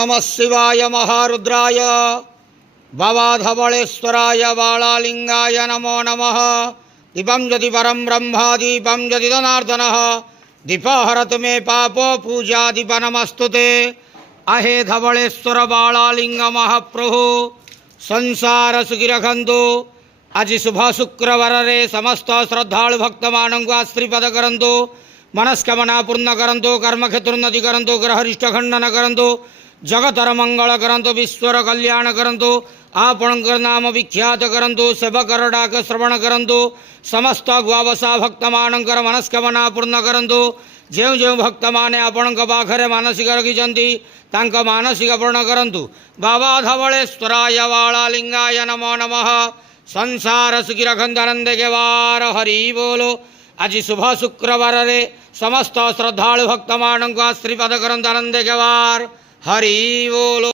नमः शिवाय महारुद्राय भवाधवलेश्वराय बालालिंगाय नमो नमः। दीपं यदि परं ब्रह्म दीपं यदि जनार्दनः दीपहरतु मे पापो पूजा दीप नमस्तुते। अहे धवलेश्वर बालालिंग महाप्रभु संसार सुखी रखंतु। आज शुभ शुक्रवार रे समस्त श्रद्धालु भक्त मानक आश्रीपद करंतु, मनस्कामना पूर्ण करंतु, कर्मक्षेत्रोन्नति करंतु, ग्रहरिष्ट खंडन करंतु, जगतर मंगल करंतु, विश्वर कल्याण करंतु, आपणकर नाम विख्यात करंतु, सेवकर डाक श्रवण करंतु, समस्त गुआवसा भक्त मानकर मनस्कामना पूर्ण करंतु। जो जो भक्त माने आपण पाखरे मानसिक रखिंट तांक मानसिक पूर्ण करंतु। बाबा धवलेश्वराय बालालिंगाय नमो नमः। संसार सुखी रखंतु आनंद के वार हरि बोलो। आज शुभ शुक्रवार रे समस्त श्रद्धालु भक्त मानक आश्रीपद करंतु आनंद के वार हरि बोलो।